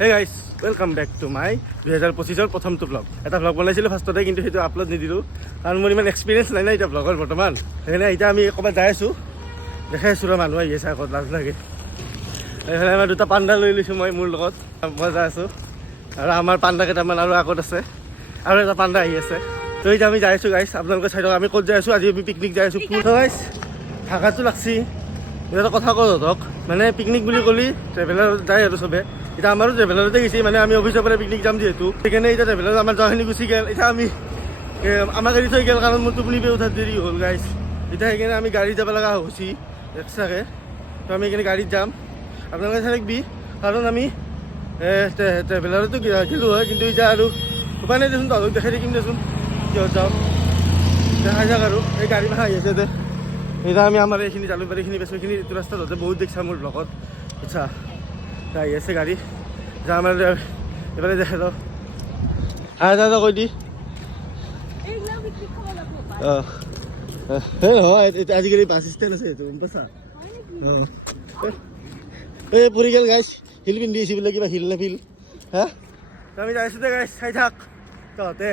হে guys welcome back to my 2025ৰ প্ৰথমটো ব্লগ। এটা ব্লগ বনাইছিলোঁ ফাৰ্ষ্টতে, কিন্তু সেইটো আপলোড নিদিলোঁ কাৰণ মোৰ ইমান এক্সপিৰিয়েঞ্চ নাই না এতিয়া ব্লগৰ বৰ্তমান। সেইকাৰণে এতিয়া আমি ক'ৰবাত যাই আছোঁ, দেখাই আছোঁ ৰ মানুহ আহি আছে আগত, লাজ লাগে। সেইকাৰণে আমাৰ দুটা পাণ্ডা লৈ লৈছোঁ মই মোৰ লগত, মই যাই আছোঁ। আৰু আমাৰ পাণ্ডা কেইটামান আৰু আগত আছে, আৰু এটা পাণ্ডা আহি আছে। তো এতিয়া আমি যাই আছোঁ গাইজ, আপোনালোকে চাই থাকক আমি ক'ত যাই আছোঁ। আজি আমি পিকনিক যাই আছোঁ। গাইজ ভাগাটো লাগছি, এটা কথা কওঁ তহঁতক, মানে পিকনিক বুলি ক'লি ট্ৰেভেলাৰত যায় আৰু চবে। এতিয়া আমাৰো ট্ৰেভেলাৰতে গৈছে, মানে আমি অফিচৰ পৰা পিকনিক যাম যিহেতু, সেইকাৰণে এতিয়া ট্ৰেভেলাৰত আমাৰ যোৱাখিনি গুচি গ'ল। এতিয়া আমি আমাৰ গাড়ী থৈ গ'ল কাৰণ মোৰ টোপনি পে উঠাত দেৰি হ'ল গাইজ। এতিয়া সেইকাৰণে আমি গাড়ীত যাব লগা হৈছে এক্সট্ৰাকৈ। তো আমি সেইকাৰণে গাড়ীত যাম, আপোনালোকে চাই থাকিবি। কাৰণ আমি ট্ৰেভেলাৰতো গ'লোঁ হয়, কিন্তু এতিয়া আৰু উপায় নাই দেচোন, তহঁতক দেখাই থাকিম দেচোন কিহত যাওঁ, দেখাই যাওক। আৰু এই গাড়ী মাখা আহি আছে যে, এতিয়া আমি আমাৰ এইখিনি জালুকবাৰীখিনি বেছোঁ, এইখিনি এইটো ৰাস্তাত হওঁতে বহুত দেখিছা মোৰ ব্লগত। আচ্ছা আহি আছে গাড়ী, যাম আৰু এবাৰে দেখাই যাওঁ। যা কৈ দি অঁ সেই নহয়, আজিকালি বাছ ষ্টেণ্ড আছে সেইটো গম পাইছা। অঁ এই পৰি গ'ল গাইছ, হিল পিন্ধি আহিছে বোলে, কিবা হিল নে ফিল হা। আমি যাই আছোঁ দে গাইছ, চাই থাক তহঁতে।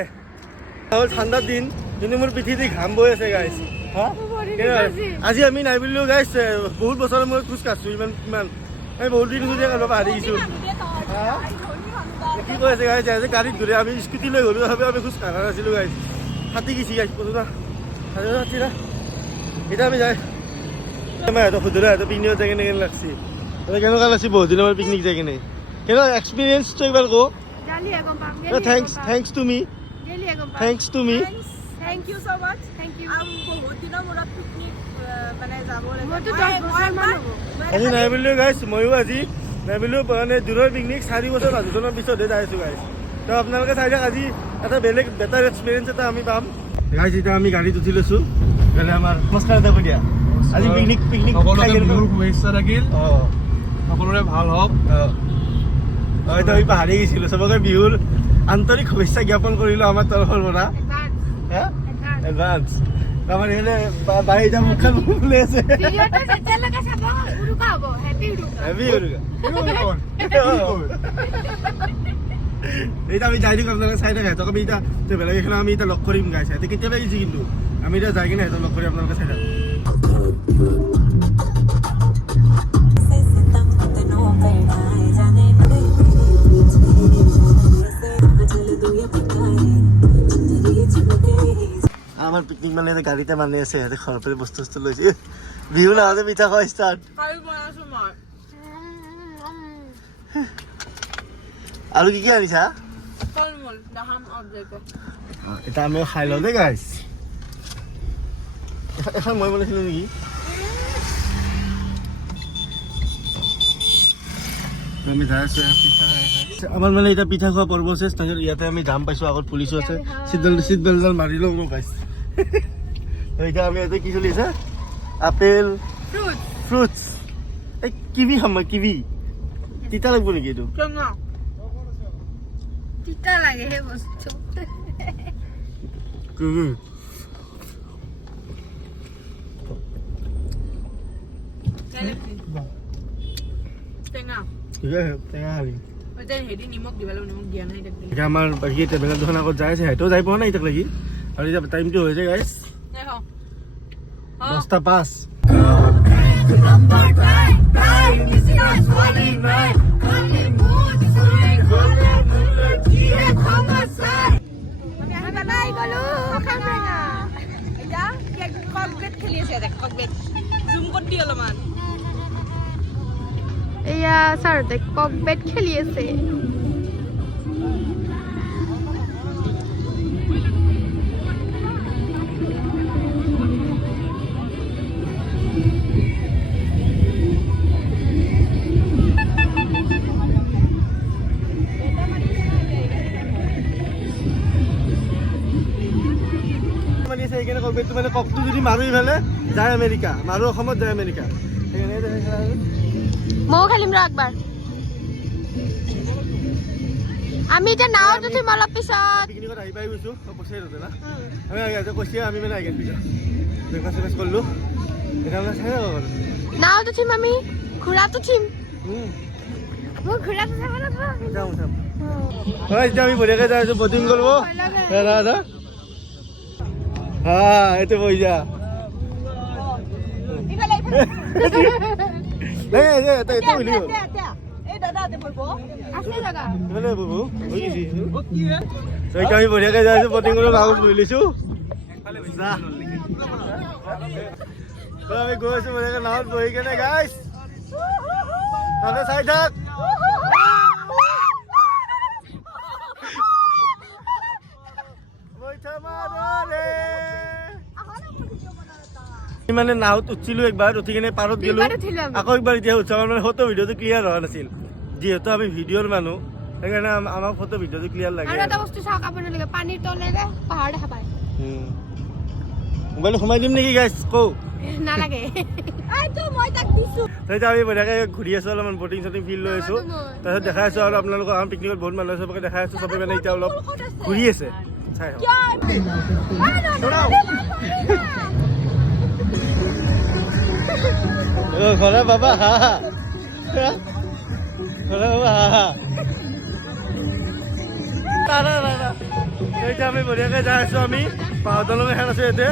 হ'ল ঠাণ্ডাৰ দিন, কিন্তু মোৰ পিঠিতে ঘাম বৈ আছে গাইছ। হা আজি আমি নাই বুলিও গাইছ, বহুত বছৰৰ মূৰত খোজ কাঢ়িছোঁ। কিমান আমি বহুত দিন খোজে কাঢ়িব পাহৰি গৈছোঁ। কি কৈ আছে গাইছ, আজি গাড়ীত ঘূৰে, আমি স্কুটি লৈ গ'লোঁ, তথাপিও আমি খোজ কাঢ়া নাছিলোঁ গাইছ। ফাটি গৈছি গাইছ পচা ফাটিৰা। এতিয়া আমি যাই মই সিহঁতক সুধিলোঁ সিহঁতৰ পিকনিকত যাই কেনে কেনে লাগছি, কেনেকুৱা লাগছি বহুত দিনৰ মূৰত পিকনিক যাই কেনে, কেনেকুৱা এক্সপিৰিয়েঞ্চটো একবাৰ কওঁ। Thanks to me, thanks to me. Thank you so much. Thank you. বহুত দিনৰ মূৰত পিকনিক মানে যাব লাগে। আজি নাই বুলিও গাইছ, ময়ো আজি নাই বুলিও মানে দূৰৰ পিকনিক 4 বছৰ 5 বছৰৰ পিছতহে যাই আছোঁ গাইছ। তো আপোনালোকে চাই থাক, আজি এটা বেলেগ বেটাৰ এক্সপিৰিয়েঞ্চ এটা আমি পাম গাইছ। এতিয়া আমি গাড়ীত উঠি লৈছোঁ, বেলে আমাৰ নমস্কাৰ এটা কৈ দিয়া। আজি পিকনিক বিহুৰ শুভেচ্ছা থাকিল, অঁ সকলোৰে ভাল হওক। হয়তো আমি পাহৰি গৈছিলোঁ, চবকে বিহুৰ আন্তৰিক শুভেচ্ছা জ্ঞাপন কৰিলোঁ আমাৰ তৰফৰ পৰা। এডভান্স আমাৰ এনে বাই এতিয়া মুখখন ফুলি আছে। এতিয়া আমি যাই দিম, আপোনালোকে চাই থাকে। সিহঁতক আমি এতিয়া বেলেগ এখন আমি এতিয়া লগ কৰিম গাইছে, সিহঁতে কেতিয়াবা গৈছে, কিন্তু আমি এতিয়া যাই কিনে সিহঁতক লগ কৰিম, আপোনালোকে চাই থাকে। আমাৰ পিকনিক মানে গাড়ীতে মানি আছে, সিহঁতে ঘৰৰ পৰা বস্তু চস্তু লৈছে। বিহু নাহোঁতে পিঠা খোৱা ষ্টাৰ্ট। আৰু কি কি আনিছা? এতিয়া আমি খাই লওঁ দেই গাইছ। এখন মই বনাইছিলোঁ নেকি? আমি যাই আছোঁ আমাৰ মানে এতিয়া পিঠা খোৱা পৰ্ব আছে। তাৰপিছত ইয়াতে আমি জাম পাইছোঁ, আগত পুলিচো আছে। চিট বেল্টডাল মাৰি লওঁ ন গাইছ। এতিয়া আমি ইয়াতে কি চলি আছে, আপেল ফ্ৰুটছ। এই কিৱি খাম মই, কিৱি। তিতা লাগিব নেকি এইটো? তিতা লাগে সেই বস্তু। আমাৰ বাকী ট্ৰেভেলাৰ দুখন আগত যাই আছে, সিহঁতেও যাই পোৱা নাই এতিয়া লাগি। আৰু এতিয়া টাইমটো হৈছে গাইছ 10:05। এয়া ছাৰহঁতে কক বেট খেলি আছে। সেইকাৰণে ককবেটটো মানে ককটো যদি মাৰো ইফালে যায় আমেৰিকা, মাৰো অসমত যায় আমেৰিকা। ময়ো খেলিম ৰ একবাৰ। আমি এতিয়া নাওত উঠিম অলপ পিছত। পিকনিকত আহি পাই গৈছোঁ, পইচাই ৰ'দে না আমি কৈছে আমি মানে আহি পিছত ব্ৰেকফাষ্ট চেকফাষ্ট কৰিলোঁ। এতিয়া মানে চাই নাওত উঠিম, আমি ঘোঁৰাত উঠিম। এতিয়া আমি বঢ়িয়াকৈ যাই আছো বটিং কৰিব দাদা হা এইটো বহি যা এইটো বহি গ'ল এতিয়া আমি বঢ়িয়াকৈ যাই আছো বটিং কৰিব ভাগত বহি লৈছো আমি গৈ আছো বঢ়িয়াকৈ নাৱত বহি কেনে গাইছ তাতে চাই থাক মানে নাওত উঠিলো একবাৰ উঠি কিনে পাৰত গেলো আকৌ একবাৰ এতিয়া উৎসৱৰ মানে ফটো ভিডিঅ'টো ক্লিয়াৰ হোৱা নাছিল যিহেতু আমি ভিডিঅ'ৰ মানুহ সেইকাৰণে আমাক ফটো ভিডিঅ'টো ক্লিয়াৰ লাগে আৰু এটা বস্তু চাওক আপোনালোকে পানীৰ তলেৰে পাহাৰ দেখা পায় মোবাইল সোমাই দিম নেকি গাইছ কওঁ নালাগে এইটো মই তাক দিছো এতিয়া আমি বঢ়িয়াকৈ ঘূৰি আছো অলপমান বটিং চটিং ফিল লৈ আছো তাৰপিছত দেখাই আছো আৰু আপোনালোকক আমাৰ পিকনিকত বহুত মানুহ আছে চবকে দেখাই আছো চবে মানে এতিয়া অলপ ঘূৰি আছে চাই ঘৰে বাবা হা ঘৰে বাবা হা এতিয়া আমি বঢ়িয়াকৈ যাই আছো আমি পাহাৰতলৈ এখন আছো ইয়াতে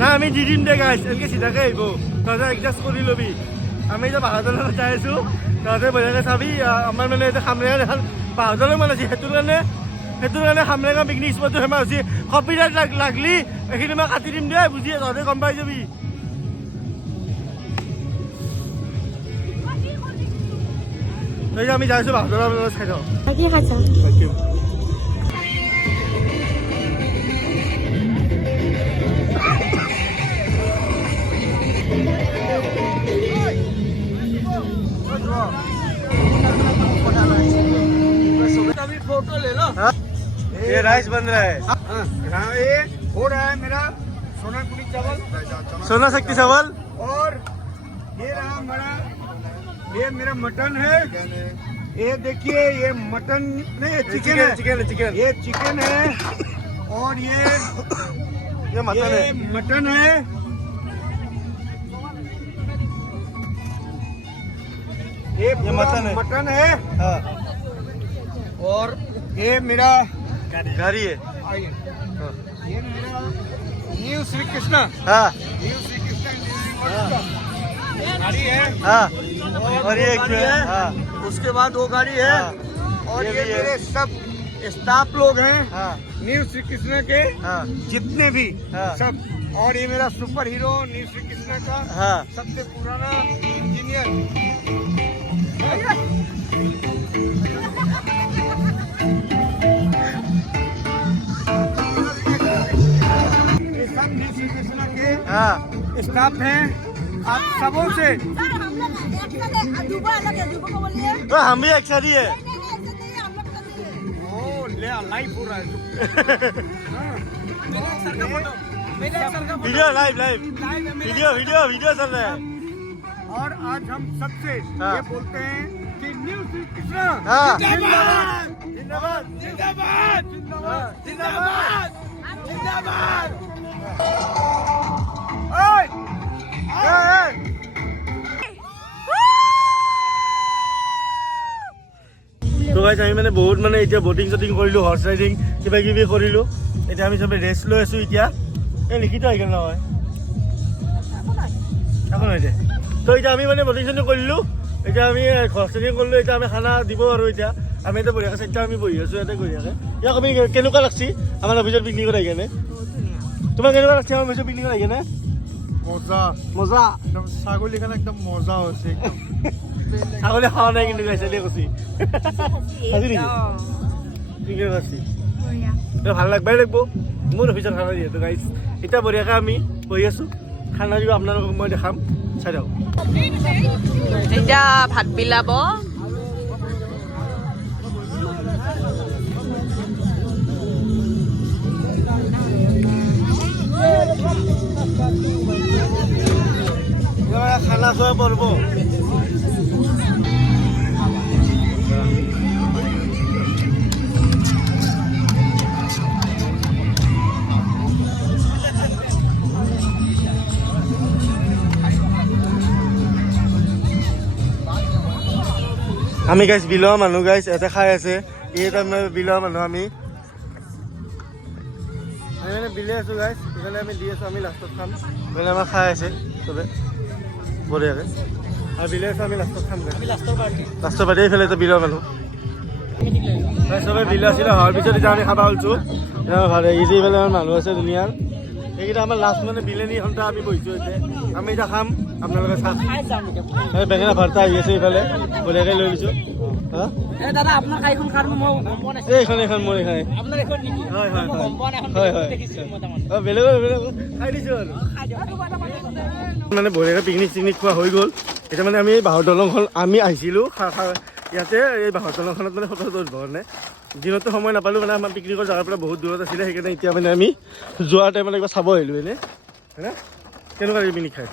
না আমি দি দিম দে গাইছ এনেকৈ চিধাকৈ আহিব তহঁতে এডজাষ্ট কৰি ল'বি আমি এতিয়া পাহাৰতলৈ যাই আছো তহঁতে বঢ়িয়াকৈ চাবি আমাৰ মানে এতিয়া খামৰেঙাত এখন পাহাৰতলৈ মানে আছে সেইটোৰ কাৰণে খামৰেঙা পিকনিক স্পটটো ফেমাছ হৈছে কপিৰাইট লাগলি এইখিনি মই কাটি দিম দে বুজি তহঁতে গম পাই যাবি আমি যাইছো পাহাৰতলৈ চাই যাওঁ কি খাইছা अभी फोटो ले लो ये राइस बन रहा है ये हो रहा है मेरा सोना कुली चावल सोना शक्ति चावल और ये रहा हमारा ये मेरा मटन है ये देखिए ये मटन नहीं ये चिकन है चिकन ये चिकन है और ये मटन है ये मटन है हाँ और ये मेरा गाड़ी है ये मेरा न्यू श्री कृष्णा हाँ न्यू श्री कृष्णा गाड़ी है हाँ और ये गाड़ी है हाँ उसके बाद वो गाड़ी है हाँ, और ये ये भी है। मेरे सब स्टाफ लोग हैं हाँ न्यू श्री कृष्णा के हाँ जितने भी हाँ। सब और ये मेरा super hero new Shri Krishna का हाँ सबसे पुराना इंजीनियर ये सब न्यू श्री कृष्णा के हाँ स्टाफ हैं आप सबों से हम भी एक साथ ही है ओ ले लाइव हो रहा है वीडियो लाइव वीडियो चल रहा है और आज हम सबसे हाँ। ये बोलते हैं कि न्यू श्री कृष्णा हाँ जिंदाबाद जिंदाबाद जिंदाबाद जिंदाबाद जिंदाबाद ओए তো গাইজ আমি মানে বহুত মানে এতিয়া বটিং চটিং কৰিলোঁ হৰ্চ ৰাইডিং কিবা কিবি কৰিলোঁ এতিয়া আমি চবে ৰেষ্ট লৈ আছোঁ এতিয়া এই লিখিত আহিগ'ল নহয় একো নহয় এতিয়া তো এতিয়া আমি মানে বটিং চটিং কৰিলোঁ এতিয়া আমি হৰ্চ ৰাইডিং কৰিলোঁ এতিয়া আমি খানা দিব আৰু এতিয়া আমি এতিয়া বঢ়িয়াকৈ চাৰিটা আমি বহি আছোঁ ইয়াতে বঢ়িয়াকৈ ইয়াক আমি কেনেকুৱা লাগছি আমাৰ অফিচত পিকনিকত আহি কেনে তোমাৰ কেনেকুৱা লাগছে আমাৰ অফিচত পিকনিকত আহি কেনে মজা মজা একদম ছাগলী খানা একদম মজা হৈছে একদম ছাগলী খোৱা নাই কিন্তু গাইছে দেই কৈছি আজি নেকি ঠিকে কৈছি ভাল লাগবাই লাগব মোৰ অফিচত খানা যিহেতু গাইছ এতিয়া বঢ়িয়াকৈ আমি বহি আছোঁ খানা দিব আপোনালোকক মই দেখাম চাই যাওক এতিয়া ভাত বিলাব খানা খোৱা পৰ্ব আমি গাইছ বিলৰ মানুহ গাইছ ইয়াতে খাই আছে এই তাৰমানে বিলৰ মানুহ আমি মানে বিলে আছোঁ গাইছ ইফালে আমি দি আছোঁ আমি লাষ্টত খাম ইফালে আমাৰ খাই আছে চবে বঢ়িয়াকৈ আৰু বিলে আছোঁ আমি লাষ্টত খাম লাষ্টৰ পাৰ্টি এইফালে এটা বিলৰ মানুহ চবে বিলে আছিলে হোৱাৰ পিছত এতিয়া আমি খাব ওলছোঁ ভাল লাগিছে এইফালে আমাৰ মানুহ আছে ধুনীয়াৰ এইকেইটা আমাৰ লাষ্ট মানে বিলেনি ঘণ্টা আমি বহিছোঁ এতিয়া আমি এতিয়া খাম আপোনালোকে চাওক বেঙেনা ভৰ্তা আহি আছে এইফালে বঢ়িয়াকৈ লৈ লৈছোঁ দাদা আপোনাৰ কাইখন খাৰ মই গম পোৱা নাছিলো এইখন মোৰ খাই আপোনাৰ এখন নেকি হয় মই গম পোৱা নাই এখন দেখিছিলোঁ মই তাৰমানে বেলেগৰ খাই দিছোঁ আৰু মানে বঢ়িয়াকৈ পিকনিক চিকনিক খোৱা হৈ গ'ল এতিয়া মানে আমি বাঁহৰ দলংখন আমি আহিছিলোঁ ইয়াতে এই বাঁহৰ দলংখনত মানে ফটো তুলিবৰ কাৰণে দিনতো সময় নাপালোঁ মানে আমাৰ পিকনিকৰ জেগাৰ পৰা বহুত দূৰত আছিলে সেইকাৰণে এতিয়া মানে আমি যোৱাৰ টাইমত একবাৰ চাব আহিলোঁ এনেই হয়নে কেনেকুৱা লাগে পিকনিক খাই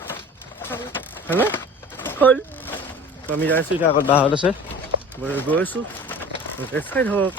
হয়নে হ'ল আমি যাই আছোঁ এতিয়া আগত বাহঁত আছে গৈ আছোঁ চাই থাকক